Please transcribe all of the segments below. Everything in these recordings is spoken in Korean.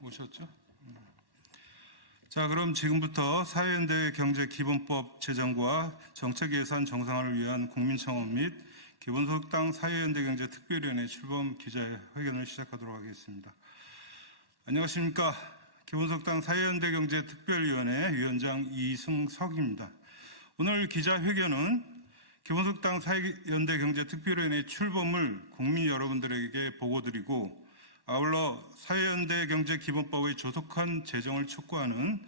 오셨죠? 자, 그럼 지금부터 사회연대 경제기본법 제정과 정책예산 정상화를 위한 국민청원 및 기본소득당 사회연대 경제특별위원회 출범 기자회견을 시작하도록 하겠습니다. 안녕하십니까. 기본소득당 사회연대 경제특별위원회 위원장 이승석입니다. 오늘 기자회견은 기본소득당 사회연대 경제특별위원회 출범을 국민 여러분들에게 보고드리고 아울러 사회연대 경제기본법의 조속한 제정을 촉구하는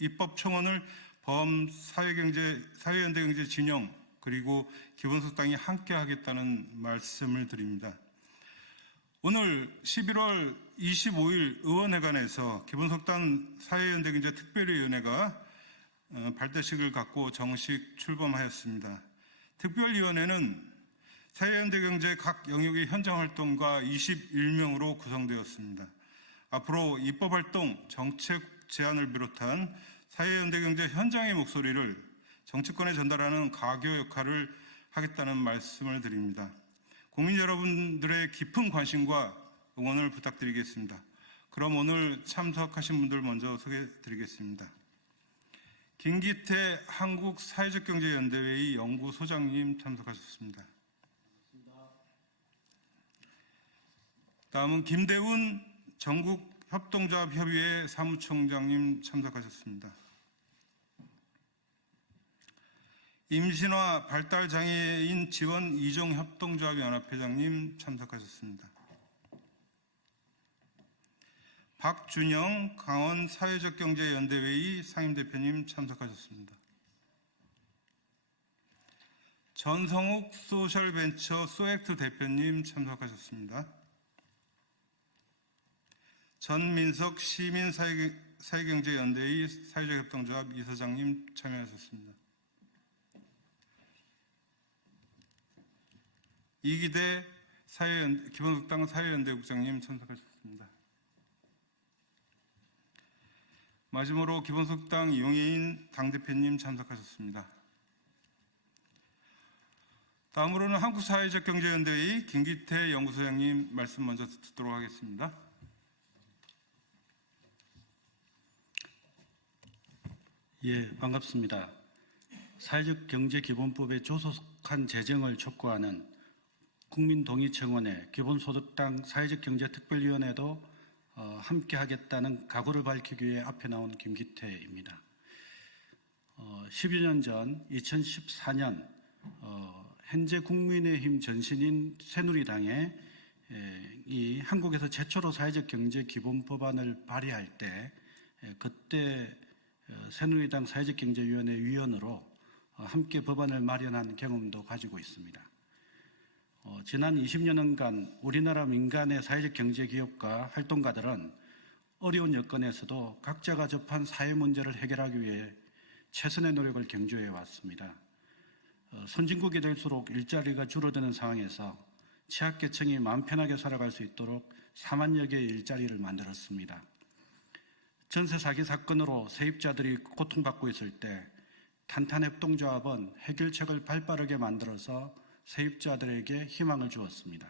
입법청원을 범 사회연대 경제 진영 그리고 기본소득당이 함께 하겠다는 말씀을 드립니다. 오늘 11월 25일 의원회관에서 기본소득당 사회연대 경제특별위원회가 발대식을 갖고 정식 출범하였습니다. 특별위원회는 사회연대 경제 각 영역의 현장 활동가 21명으로 구성되었습니다. 앞으로 입법활동, 정책 제안을 비롯한 사회연대 경제 현장의 목소리를 정치권에 전달하는 가교 역할을 하겠다는 말씀을 드립니다. 국민 여러분들의 깊은 관심과 응원을 부탁드리겠습니다. 그럼 오늘 참석하신 분들 먼저 소개해드리겠습니다. 김기태 한국사회적경제연대회의 연구소장님 참석하셨습니다. 다음은 김대훈 전국협동조합협의회 사무총장님 참석하셨습니다. 임신화 발달장애인 지원 이종협동조합연합회장님 참석하셨습니다. 박준영 강원 사회적경제연대회의 상임대표님 참석하셨습니다. 전성욱 소셜벤처 소액트 대표님 참석하셨습니다. 전민석 시민사회경제연대의 사회적협동조합 이사장님 참여하셨습니다. 이기대 기본소득당 사회연대국장님 참석하셨습니다. 마지막으로 기본소득당 용해인 당대표님 참석하셨습니다. 다음으로는 한국사회적경제연대의 김기태 연구소장님 말씀 먼저 듣도록 하겠습니다. 예, 반갑습니다. 사회적경제기본법의 조속한 제정을 촉구하는 국민동의청원회 기본소득당 사회적경제특별위원회도 함께 하겠다는 각오를 밝히기 위해 앞에 나온 김기태입니다. 10여 년 전 2014년 현재 국민의힘 전신인 새누리당에 이 한국에서 최초로 사회적경제기본법안을 발의할 때 그때 새누리당 사회적경제위원회 위원으로 함께 법안을 마련한 경험도 가지고 있습니다. 지난 20년간 우리나라 민간의 사회적 경제기업과 활동가들은 어려운 여건에서도 각자가 접한 사회 문제를 해결하기 위해 최선의 노력을 경주해 왔습니다. 선진국이 될수록 일자리가 줄어드는 상황에서 취약계층이 마음 편하게 살아갈 수 있도록 4만여 개의 일자리를 만들었습니다. 전세 사기 사건으로 세입자들이 고통받고 있을 때 탄탄협동조합은 해결책을 발빠르게 만들어서 세입자들에게 희망을 주었습니다.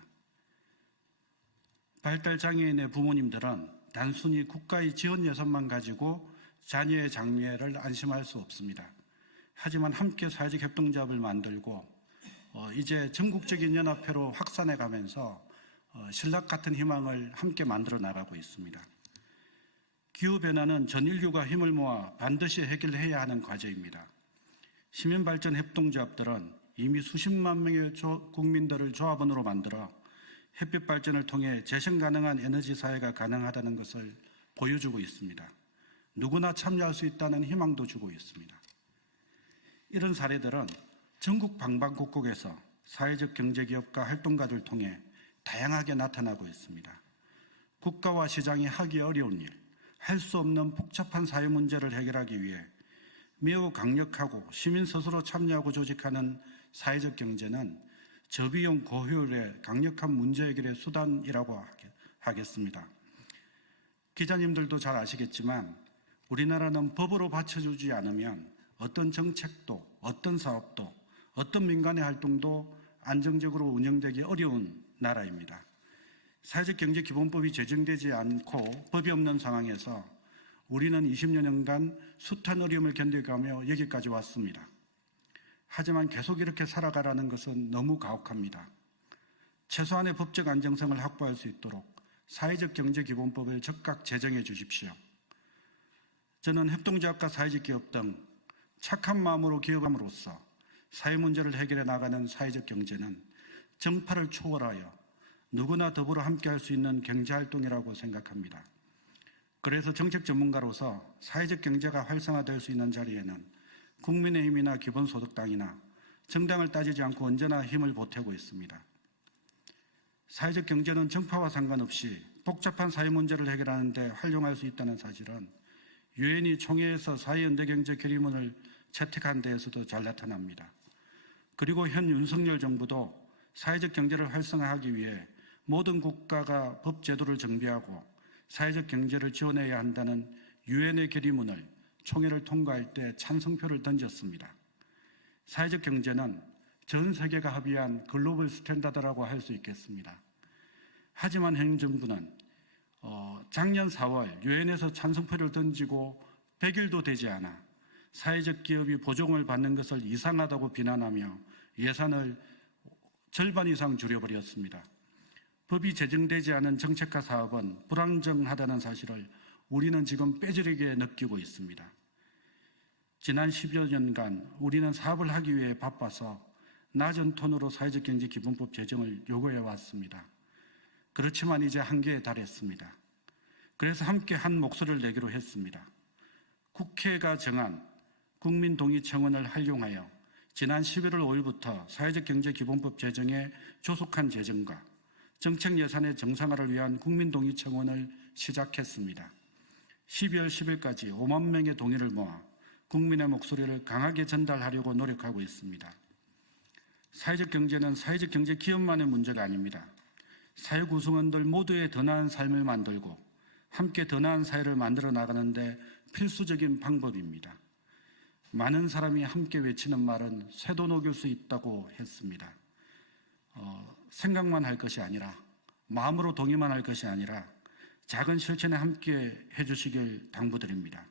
발달장애인의 부모님들은 단순히 국가의 지원 예산만 가지고 자녀의 장래를 안심할 수 없습니다. 하지만 함께 사회적 협동조합을 만들고 이제 전국적인 연합회로 확산해 가면서 신락 같은 희망을 함께 만들어 나가고 있습니다. 기후변화는 전 인류가 힘을 모아 반드시 해결해야 하는 과제입니다. 시민발전협동조합들은 이미 수십만 명의 국민들을 조합원으로 만들어 햇빛 발전을 통해 재생 가능한 에너지 사회가 가능하다는 것을 보여주고 있습니다. 누구나 참여할 수 있다는 희망도 주고 있습니다. 이런 사례들은 전국 방방곡곡에서 사회적 경제기업과 활동가들 통해 다양하게 나타나고 있습니다. 국가와 시장이 하기 어려운 일, 할 수 없는 복잡한 사회 문제를 해결하기 위해 매우 강력하고 시민 스스로 참여하고 조직하는 사회적 경제는 저비용 고효율의 강력한 문제 해결의 수단이라고 하겠습니다. 기자님들도 잘 아시겠지만 우리나라는 법으로 받쳐주지 않으면 어떤 정책도, 어떤 사업도, 어떤 민간의 활동도 안정적으로 운영되기 어려운 나라입니다. 사회적 경제 기본법이 제정되지 않고 법이 없는 상황에서 우리는 20여 년간 숱한 어려움을 견뎌가며 여기까지 왔습니다. 하지만 계속 이렇게 살아가라는 것은 너무 가혹합니다. 최소한의 법적 안정성을 확보할 수 있도록 사회적 경제 기본법을 적극 제정해 주십시오. 저는 협동조합과 사회적 기업 등 착한 마음으로 기업함으로써 사회 문제를 해결해 나가는 사회적 경제는 정파를 초월하여 누구나 더불어 함께할 수 있는 경제활동이라고 생각합니다. 그래서 정책 전문가로서 사회적 경제가 활성화될 수 있는 자리에는 국민의힘이나 기본소득당이나 정당을 따지지 않고 언제나 힘을 보태고 있습니다. 사회적 경제는 정파와 상관없이 복잡한 사회 문제를 해결하는 데 활용할 수 있다는 사실은 유엔이 총회에서 사회연대경제 결의문을 채택한 데에서도 잘 나타납니다. 그리고 현 윤석열 정부도 사회적 경제를 활성화하기 위해 모든 국가가 법 제도를 정비하고 사회적 경제를 지원해야 한다는 유엔의 결의문을 총회를 통과할 때 찬성표를 던졌습니다. 사회적 경제는 전 세계가 합의한 글로벌 스탠다드라고 할 수 있겠습니다. 하지만 현 정부는 작년 4월 유엔에서 찬성표를 던지고 100일도 되지 않아 사회적 기업이 보조금을 받는 것을 이상하다고 비난하며 예산을 절반 이상 줄여버렸습니다. 법이 제정되지 않은 정책과 사업은 불안정하다는 사실을 우리는 지금 뼈저리게 느끼고 있습니다. 지난 10여 년간 우리는 사업을 하기 위해 바빠서 낮은 톤으로 사회적 경제 기본법 제정을 요구해 왔습니다. 그렇지만 이제 한계에 달했습니다. 그래서 함께 한 목소리를 내기로 했습니다. 국회가 정한 국민동의청원을 활용하여 지난 11월 5일부터 사회적 경제 기본법 제정에 조속한 제정과 정책 예산의 정상화를 위한 국민동의청원을 시작했습니다. 12월 10일까지 5만 명의 동의를 모아 국민의 목소리를 강하게 전달하려고 노력하고 있습니다. 사회적 경제는 사회적 경제 기업만의 문제가 아닙니다. 사회 구성원들 모두의 더 나은 삶을 만들고 함께 더 나은 사회를 만들어 나가는 데 필수적인 방법입니다. 많은 사람이 함께 외치는 말은 쇠도 녹일 수 있다고 했습니다. 생각만 할 것이 아니라 마음으로 동의만 할 것이 아니라 작은 실천에 함께 해주시길 당부드립니다.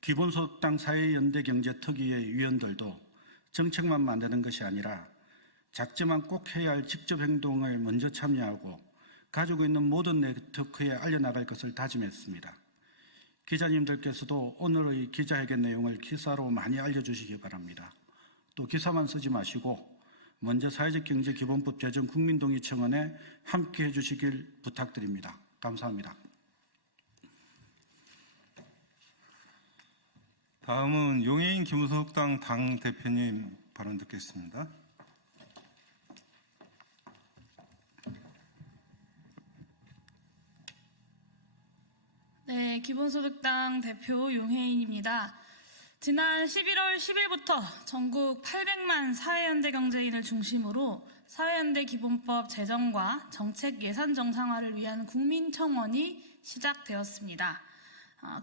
기본소득당 사회연대경제특위의 위원들도 정책만 만드는 것이 아니라 작지만 꼭 해야 할 직접 행동에 먼저 참여하고 가지고 있는 모든 네트워크에 알려나갈 것을 다짐했습니다. 기자님들께서도 오늘의 기자회견 내용을 기사로 많이 알려주시기 바랍니다. 또 기사만 쓰지 마시고 먼저 사회적 경제 기본법 제정 국민동의청원에 함께 해주시길 부탁드립니다. 감사합니다. 다음은 용해인 기본소득당 당대표님 발언 듣겠습니다. 네, 기본소득당 대표 용혜인입니다. 지난 11월 10일부터 전국 800만 사회연대경제인을 중심으로 사회연대 기본법 제정과 정책 예산 정상화를 위한 국민청원이 시작되었습니다.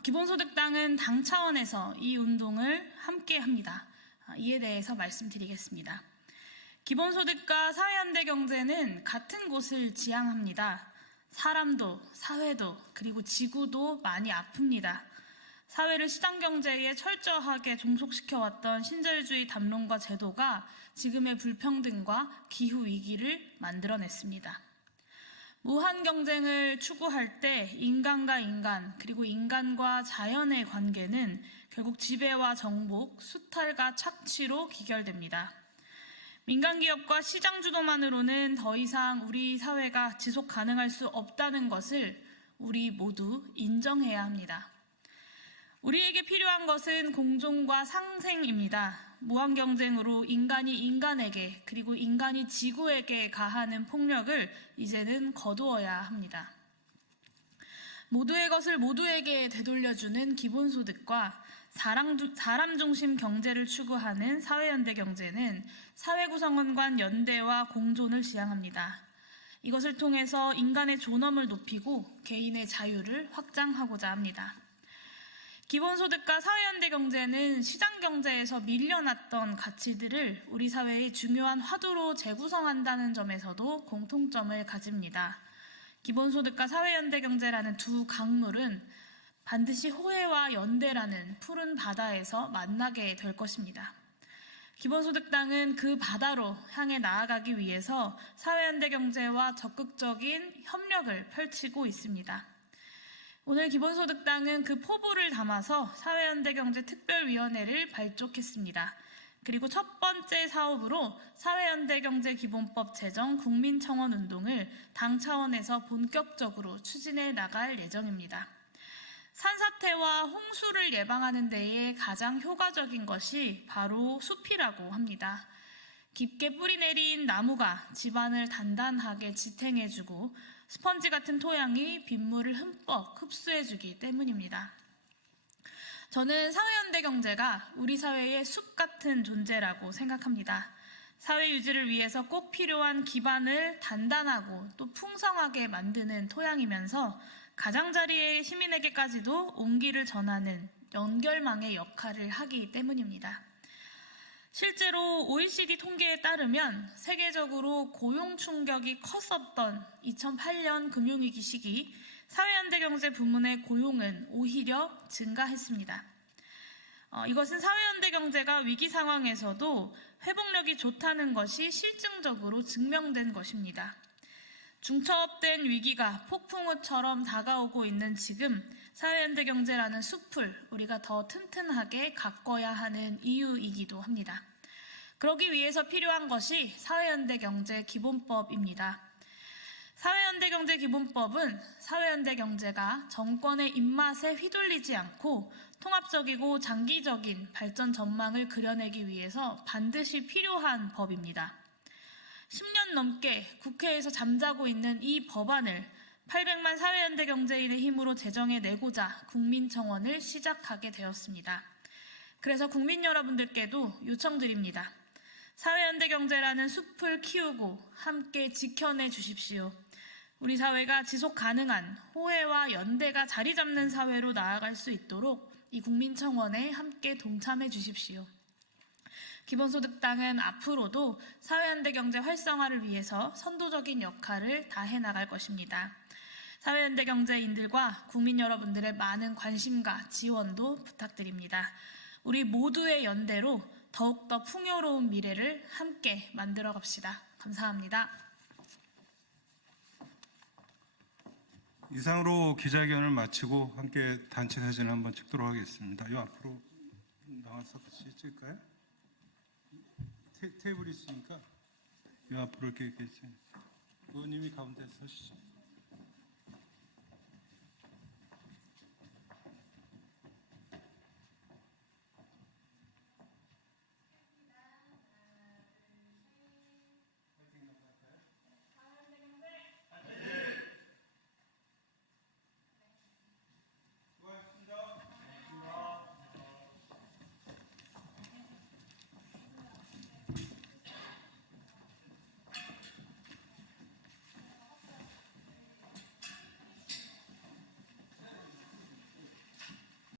기본소득당은 당 차원에서 이 운동을 함께합니다. 이에 대해서 말씀드리겠습니다. 기본소득과 사회연대경제는 같은 곳을 지향합니다. 사람도, 사회도, 그리고 지구도 많이 아픕니다. 사회를 시장경제에 철저하게 종속시켜왔던 신자유주의 담론과 제도가 지금의 불평등과 기후위기를 만들어냈습니다. 무한 경쟁을 추구할 때 인간과 인간, 그리고 인간과 자연의 관계는 결국 지배와 정복, 수탈과 착취로 귀결됩니다. 민간기업과 시장 주도만으로는 더 이상 우리 사회가 지속 가능할 수 없다는 것을 우리 모두 인정해야 합니다. 우리에게 필요한 것은 공존과 상생입니다. 무한경쟁으로 인간이 인간에게 그리고 인간이 지구에게 가하는 폭력을 이제는 거두어야 합니다. 모두의 것을 모두에게 되돌려주는 기본소득과 사람 중심 경제를 추구하는 사회연대 경제는 사회구성원 간 연대와 공존을 지향합니다. 이것을 통해서 인간의 존엄을 높이고 개인의 자유를 확장하고자 합니다. 기본소득과 사회연대 경제는 시장 경제에서 밀려났던 가치들을 우리 사회의 중요한 화두로 재구성한다는 점에서도 공통점을 가집니다. 기본소득과 사회연대 경제라는 두 강물은 반드시 호혜와 연대라는 푸른 바다에서 만나게 될 것입니다. 기본소득당은 그 바다로 향해 나아가기 위해서 사회연대 경제와 적극적인 협력을 펼치고 있습니다. 오늘 기본소득당은 그 포부를 담아서 사회연대경제특별위원회를 발족했습니다. 그리고 첫 번째 사업으로 사회연대경제기본법 제정 국민청원운동을 당 차원에서 본격적으로 추진해 나갈 예정입니다. 산사태와 홍수를 예방하는 데에 가장 효과적인 것이 바로 숲이라고 합니다. 깊게 뿌리 내린 나무가 집안을 단단하게 지탱해주고 스펀지 같은 토양이 빗물을 흠뻑 흡수해주기 때문입니다. 저는 사회연대 경제가 우리 사회의 숲 같은 존재라고 생각합니다. 사회 유지를 위해서 꼭 필요한 기반을 단단하고 또 풍성하게 만드는 토양이면서 가장자리의 시민에게까지도 온기를 전하는 연결망의 역할을 하기 때문입니다. 실제로 OECD 통계에 따르면 세계적으로 고용 충격이 컸었던 2008년 금융위기 시기 사회연대경제 부문의 고용은 오히려 증가했습니다. 이것은 사회연대경제가 위기 상황에서도 회복력이 좋다는 것이 실증적으로 증명된 것입니다. 중첩된 위기가 폭풍우처럼 다가오고 있는 지금 사회연대경제라는 숲을 우리가 더 튼튼하게 가꿔야 하는 이유이기도 합니다. 그러기 위해서 필요한 것이 사회연대경제기본법입니다. 사회연대경제기본법은 사회연대경제가 정권의 입맛에 휘둘리지 않고 통합적이고 장기적인 발전 전망을 그려내기 위해서 반드시 필요한 법입니다. 10년 넘게 국회에서 잠자고 있는 이 법안을 800만 사회연대 경제인의 힘으로 제정해내고자 국민청원을 시작하게 되었습니다. 그래서 국민 여러분들께도 요청드립니다. 사회연대 경제라는 숲을 키우고 함께 지켜내 주십시오. 우리 사회가 지속 가능한 호혜와 연대가 자리 잡는 사회로 나아갈 수 있도록 이 국민청원에 함께 동참해 주십시오. 기본소득당은 앞으로도 사회연대 경제 활성화를 위해서 선도적인 역할을 다해 나갈 것입니다. 사회연대 경제인들과 국민 여러분들의 많은 관심과 지원도 부탁드립니다. 우리 모두의 연대로 더욱더 풍요로운 미래를 함께 만들어 갑시다. 감사합니다. 이상으로 기자회견을 마치고 함께 단체 사진을 한번 찍도록 하겠습니다. 이 앞으로 나와서 같이 찍을까요? 테이블이 있으니까 이 앞으로 이렇게 계세요. 의원님이 가운데 서시죠.